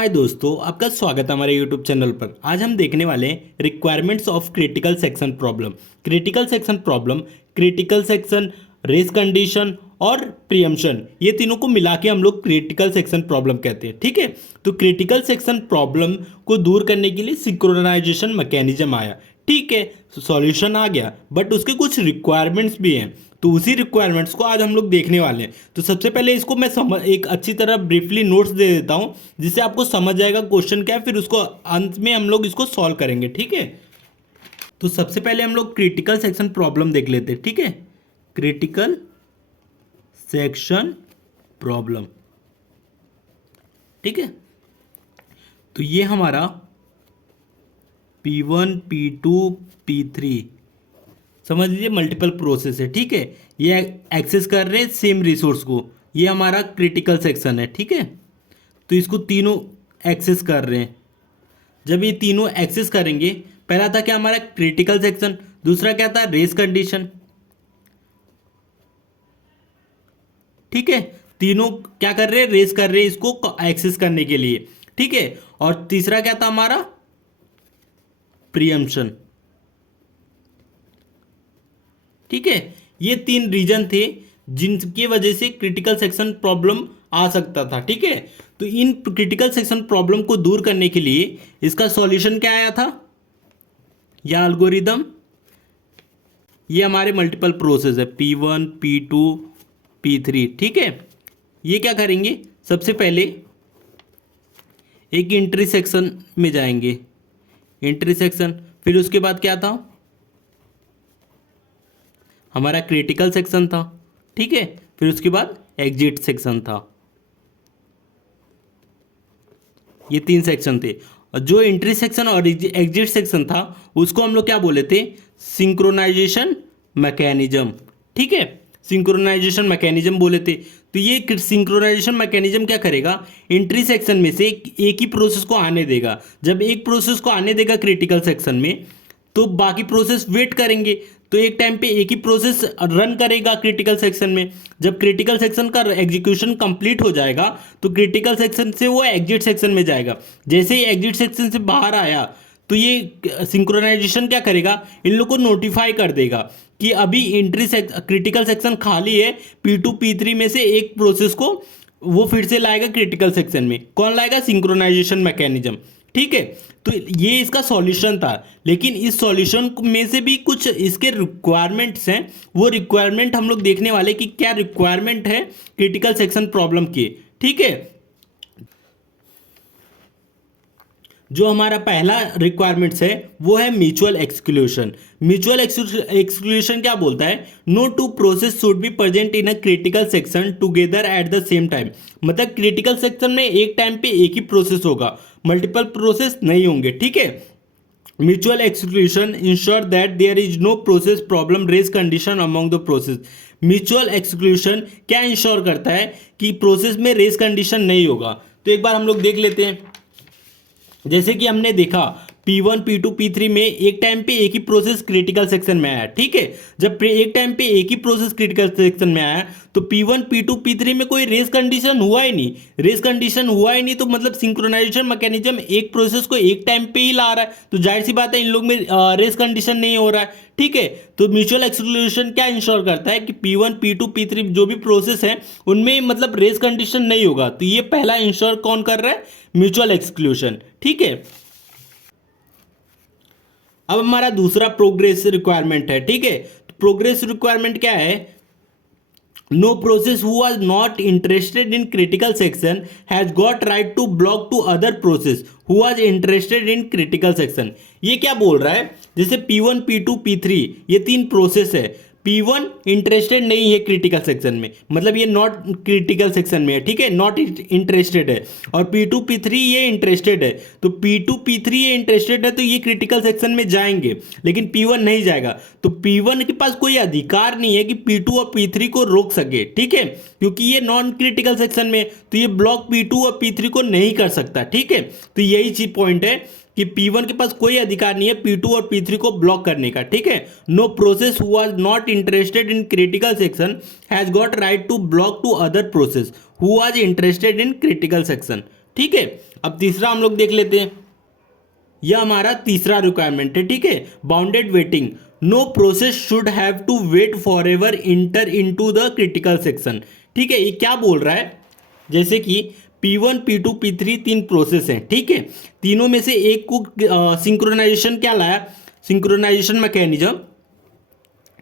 हाय दोस्तों, आपका स्वागत है हमारे यूट्यूब चैनल पर। आज हम देखने वाले हैं requirements of critical section problem. Critical section problem, critical section, race condition और प्रियम्पशन, ये तीनों को मिला के हम लोग क्रिटिकल सेक्शन प्रॉब्लम कहते हैं। ठीक है, तो क्रिटिकल सेक्शन प्रॉब्लम को दूर करने के लिए सिंक्रोनाइजेशन मैकेनिज्म आया। ठीक है, सॉल्यूशन आ गया, बट उसके कुछ रिक्वायरमेंट्स भी हैं, तो उसी रिक्वायरमेंट्स को आज हम लोग देखने वाले हैं। तो सबसे पहले इसको मैं एक अच्छी तरह ब्रीफली नोट्स दे देता हूं, जिससे आपको समझ जाएगा क्वेश्चन क्या है, फिर उसको अंत में हम लोग इसको सॉल्व करेंगे। ठीक है, तो सबसे पहले हम लोग क्रिटिकल सेक्शन प्रॉब्लम देख लेते हैं। ठीक है, क्रिटिकल सेक्शन प्रॉब्लम। ठीक है, तो ये हमारा P1 P2 P3 समझ लीजिए मल्टीपल प्रोसेस है। ठीक है, ये एक्सेस कर रहे हैं सेम रिसोर्स को, ये हमारा क्रिटिकल सेक्शन है। ठीक है, तो इसको तीनों एक्सेस कर रहे हैं। जब ये तीनों एक्सेस करेंगे, पहला था क्या हमारा क्रिटिकल सेक्शन, दूसरा क्या था रेस कंडीशन। ठीक है, तीनों क्या कर रहे हैं, रेस कर रहे हैं इसको एक्सेस करने के लिए। ठीक है, और तीसरा क्या था हमारा प्रियम्पशन। ठीक है, ये तीन रीजन थे जिनकी वजह से क्रिटिकल सेक्शन प्रॉब्लम आ सकता था। ठीक है, तो इन क्रिटिकल सेक्शन प्रॉब्लम को दूर करने के लिए इसका सॉल्यूशन क्या आया था, या एल्गोरिदम। ये हमारे मल्टीपल प्रोसेस है P1 P2 P3। ठीक है, ये क्या करेंगे, सबसे पहले एक इंट्री सेक्शन में जाएंगे, इंट्री सेक्शन, फिर उसके बाद क्या था हमारा क्रिटिकल सेक्शन था। ठीक है, फिर उसके बाद एग्जिट सेक्शन था। ये तीन सेक्शन थे, और जो एंट्री सेक्शन और एग्जिट सेक्शन था उसको हम लोग क्या बोले थे, सिंक्रोनाइजेशन मैकेनिज्म। ठीक है, सिंक्रोनाइजेशन मैकेनिज्म बोले थे। तो ये सिंक्रोनाइजेशन मैकेनिज्म क्या करेगा, एंट्री सेक्शन में से एक ही प्रोसेस को आने देगा। जब एक प्रोसेस को आने देगा क्रिटिकल सेक्शन में, तो बाकी प्रोसेस वेट करेंगे। तो एक टाइम पे एक ही प्रोसेस रन करेगा क्रिटिकल सेक्शन में। जब क्रिटिकल सेक्शन का एग्जीक्यूशन कंप्लीट हो जाएगा, तो क्रिटिकल सेक्शन से वो एग्जिट सेक्शन में जाएगा। जैसे ही एग्जिट सेक्शन से बाहर आया, तो ये सिंक्रोनाइजेशन क्या करेगा, इन लोग को नोटिफाई कर देगा कि अभी क्रिटिकल सेक्शन खाली है। P2 P3 में से एक प्रोसेस को वो फिर से लाएगा क्रिटिकल सेक्शन में। कौन लाएगा, सिंक्रोनाइजेशन मैकेनिज्म। ठीक है, तो ये इसका सॉल्यूशन था, लेकिन इस सॉल्यूशन में से भी कुछ इसके रिक्वायरमेंट्स हैं। वो रिक्वायरमेंट हम लोग देखने वाले कि क्या रिक्वायरमेंट है क्रिटिकल सेक्शन प्रॉब्लम की। ठीक है, जो हमारा पहला रिक्वायरमेंट्स है वो है म्यूचुअल एक्सक्लूशन। म्यूचुअल एक्सक्लूशन क्या बोलता है, no two process should be present in a critical section together at the same time. मतलब क्रिटिकल सेक्शन में एक टाइम पे एक ही प्रोसेस होगा, मल्टीपल प्रोसेस नहीं होंगे। ठीक है, mutual exclusion ensure that there is no process problem race condition among the process. Mutual exclusion क्या इंश्योर करता है कि प्रोसेस में रेस कंडीशन नहीं होगा। तो एक बार हम लोग देख लेते हैं। जैसे कि हमने देखा P1 P2 P3 में एक टाइम पे एक ही प्रोसेस क्रिटिकल सेक्शन में आया। ठीक है, जब एक टाइम पे एक ही प्रोसेस क्रिटिकल सेक्शन में आया, तो P1 P2 P3 में कोई रेस कंडीशन हुआ ही नहीं। रेस कंडीशन हुआ ही नहीं, तो मतलब सिंक्रोनाइजेशन मैकेनिज्म एक प्रोसेस को एक टाइम पे ही ला रहा है, तो जाहिर सी बात है इन लोग में रेस कंडीशन नहीं हो रहा है। ठीक है, तो म्यूचुअल एक्सक्लूशन क्या इंश्योर करता है कि P1 P2 P3 जो भी प्रोसेस है उनमें मतलब रेस कंडीशन नहीं होगा। तो ये पहला इंश्योर कौन कर रहा है, म्यूचुअल एक्सक्लूशन। ठीक है, अब हमारा दूसरा प्रोग्रेस रिक्वायरमेंट है। ठीक है, तो प्रोग्रेस रिक्वायरमेंट क्या है, no process who was not interested in critical section has got right to block to other process who was interested in critical section. ये क्या बोल रहा है, जैसे P1 P2 P3 ये तीन प्रोसेस है। P1 इंटरेस्टेड नहीं है क्रिटिकल सेक्शन में, मतलब ये नॉट क्रिटिकल सेक्शन में है। ठीक है, नॉट इंटरेस्टेड है। और P2 P3 ये इंटरेस्टेड है। तो P2 P3 ये इंटरेस्टेड है, तो ये क्रिटिकल सेक्शन में जाएंगे, लेकिन P1 नहीं जाएगा। तो P1 के पास कोई अधिकार नहीं है कि P2 और P3 को रोक सके। ठीक है, क्योंकि ये नॉन क्रिटिकल सेक्शन में, तो ये ब्लॉक P2 और P3 को नहीं कर सकता। ठीक है, तो यही चीज पॉइंट है कि P1 के पास कोई अधिकार नहीं है P2 और P3 को ब्लॉक करने का। ठीक है, no process who was not interested in critical section has got right to block to other process who was interested in critical section. ठीक है। अब तीसरा हम लोग देख लेते हैं, यह हमारा तीसरा रिक्वायरमेंट है, ठीक है, bounded waiting. No process should have to wait for ever enter into the critical section. ठीक है, ये क्या बोल रहा है, जैसे कि P1, P2, P3 तीन प्रोसेस हैं, ठीक है। तीनों में से एक को सिंक्रोनाइजेशन क्या लाया, सिंक्रोनाइजेशन मैकेनिज्म,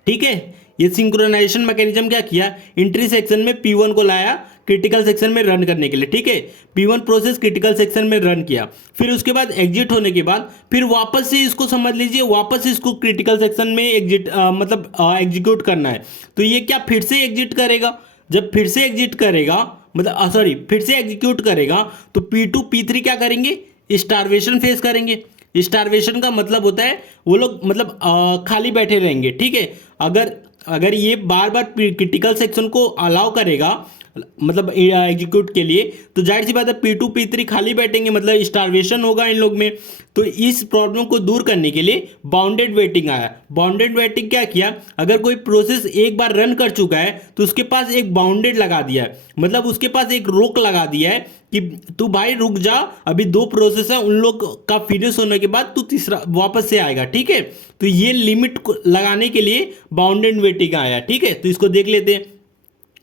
ठीक है। ये सिंक्रोनाइजेशन मैकेनिज्म क्या किया, एंट्री सेक्शन में P1 को लाया क्रिटिकल सेक्शन में रन करने के लिए, ठीक है। P1 प्रोसेस क्रिटिकल सेक्शन में रन किया, फिर उसके बाद एग्जिट होने के बाद फिर वापस से इसको समझ लीजिए, वापस इसको क्रिटिकल सेक्शन में एग्जिट मतलब एग्जीक्यूट करना है। तो ये क्या फिर से एग्जिट करेगा, जब फिर से एग्जिट करेगा मतलब सॉरी फिर से एग्जीक्यूट करेगा तो P2 P3 क्या करेंगे, स्टारवेशन फेस करेंगे। स्टारवेशन का मतलब होता है वो लोग मतलब खाली बैठे रहेंगे, ठीक है। अगर अगर ये बार बार क्रिटिकल सेक्शन को अलाउ करेगा मतलब एग्जीक्यूट के लिए, तो जाहिर सी बात है P2 P3 खाली बैठेंगे, मतलब स्टारवेशन होगा इन लोग में। तो इस प्रॉब्लम को दूर करने के लिए बाउंडेड वेटिंग आया। बाउंडेड वेटिंग क्या किया, अगर कोई प्रोसेस एक बार रन कर चुका है तो उसके पास एक बाउंडेड लगा दिया है, मतलब उसके पास एक रोक लगा दिया है कि तू भाई रुक जा, अभी दो प्रोसेस है, उन लोग का फिनिश होने के बाद तू तीसरा वापस से आएगा, ठीक है। तो ये लिमिट लगाने के लिए बाउंडेड वेटिंग आया, ठीक है। तो इसको देख लेते हैं,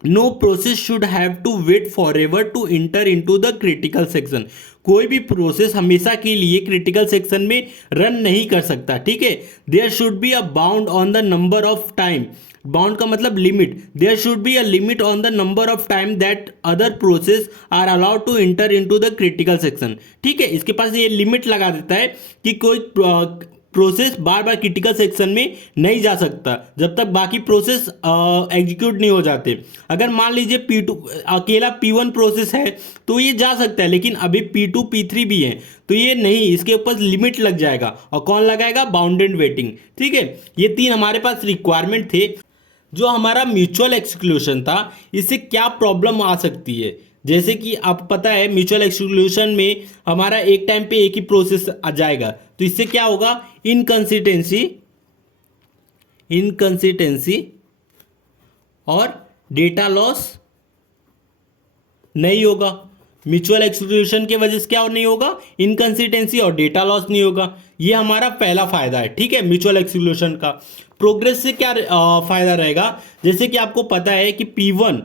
no process should have to wait for ever to enter into the critical section. कोई भी प्रोसेस हमेशा के लिए क्रिटिकल सेक्शन में रन नहीं कर सकता, ठीक है। There should be a bound on the number of time, bound का मतलब limit, there should be a limit on the number of time that other process are allowed to enter into the critical section, ठीक है। इसके पास ये limit लगा देता है कि कोई प्रोसेस बार बार क्रिटिकल सेक्शन में नहीं जा सकता जब तक बाकी प्रोसेस एग्जीक्यूट नहीं हो जाते। अगर मान लीजिए P2 अकेला P1 प्रोसेस है तो ये जा सकता है, लेकिन अभी P2 P3 भी है तो ये नहीं, इसके ऊपर लिमिट लग जाएगा। और कौन लगाएगा, बाउंडेड वेटिंग, ठीक है। ये तीन हमारे पास रिक्वायरमेंट थे। जो हमारा म्यूचुअल एक्सक्लूशन था, इससे क्या प्रॉब्लम आ सकती है, जैसे कि आपको पता है म्यूचुअल एक्सक्लूशन में हमारा एक टाइम पे एक ही प्रोसेस आ जाएगा, तो इससे क्या होगा, इनकंसिस्टेंसी और डेटा लॉस नहीं होगा। म्यूचुअल एक्सक्लूशन की वजह से क्या नहीं होगा, इनकंसिस्टेंसी और डेटा लॉस नहीं होगा। ये हमारा पहला फायदा है, ठीक है, म्यूचुअल एक्सक्लूशन का। प्रोग्रेस से क्या फायदा रहेगा, जैसे कि आपको पता है कि P1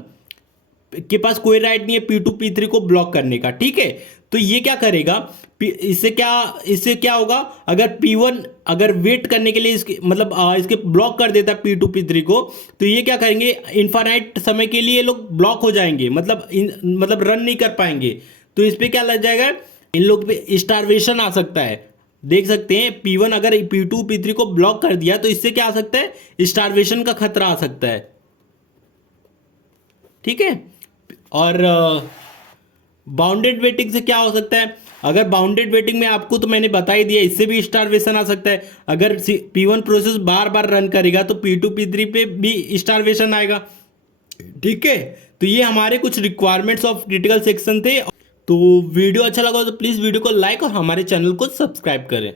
के पास कोई राइट नहीं है P2 P3 को ब्लॉक करने का, ठीक है। तो ये क्या करेगा, इससे क्या होगा, अगर P1 अगर वेट करने के लिए इसके मतलब इसके ब्लॉक कर देता है P2 P3 को, तो ये क्या करेंगे, इनफाइनाइट समय के लिए ये लोग ब्लॉक हो जाएंगे, मतलब रन नहीं कर पाएंगे। तो इस पे क्या लग जाएगा, इन लोग पे स्टारवेशन आ सकता है। देख सकते हैं P1 अगर P2 P3 को ब्लॉक कर दिया तो इससे क्या आ सकता है, स्टारवेशन का खतरा आ सकता है, ठीक है। और बाउंडेड वेटिंग से क्या हो सकता है, अगर बाउंडेड वेटिंग में आपको तो मैंने बता ही दिया, इससे भी स्टारवेशन आ सकता है। अगर P1 प्रोसेस बार बार रन करेगा तो P2 P3 पे भी स्टारवेशन आएगा, ठीक है। तो ये हमारे कुछ रिक्वायरमेंट्स ऑफ क्रिटिकल सेक्शन थे। तो वीडियो अच्छा लगा तो प्लीज़ वीडियो को लाइक और हमारे चैनल को सब्सक्राइब करें।